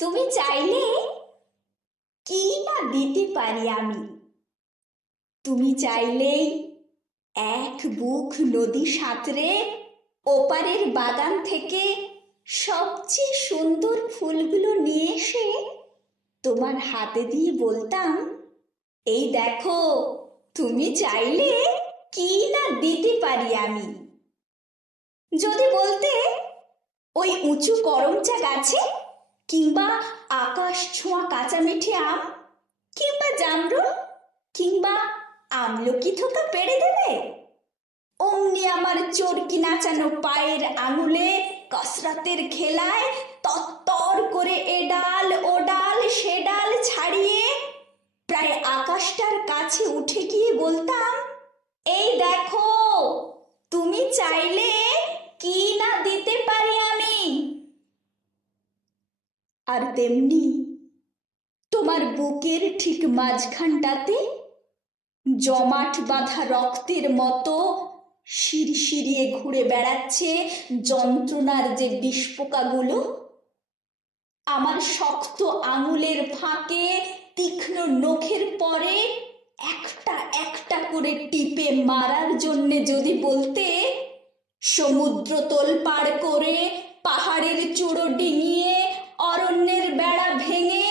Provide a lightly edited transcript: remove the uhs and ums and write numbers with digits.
তুমি চাইলে কি না দিতে পারি আমি। তুমি চাইলেই এক বুক নদী সাঁতরে ওপারের বাগান থেকে সবচেয়ে সুন্দর ফুলগুলো নিয়ে এসে তোমার হাতে দিয়ে বলতাম, এই দেখো, তুমি চাইলে কি না দিতে পারি আমি। যদি বলতে ওই উঁচু করমচা গাছে, কিংবা আকাশ ছোঁয়া কাঁচা মিঠে আম, কিংবা জামরুল, কিংবা আমলকি থোকা পেড়ে দেবে, অমনি আমার চরকি নাচানো পায়ের আঙুলে কসরতের খেলায় তত্তর করে এ ডাল ও ডাল সে ডাল ছাড়িয়ে প্রায় আকাশটার কাছে উঠে গিয়ে বলতাম, এই দেখো, তুমি চাইলে কি না দিতে পারি আমি। আর তেমনি তোমার বুকের ঠিক মাঝখানটাতে জমাট বাঁধা রক্তের মতো শিরশিরিয়ে ঘুরে বেড়াচ্ছে যন্ত্রণার যে বিষপোকাগুলো, আমার শক্ত আঙুলের ফাঁকে তীক্ষ্ণ নখের পরে একটা একটা করে টিপে মারার জন্যে যদি বলতে, সমুদ্র তোলপাড় করে পাহাড়ের চূড়ো ডিঙিয়ে অরণ্যের বেড়া ভেঙে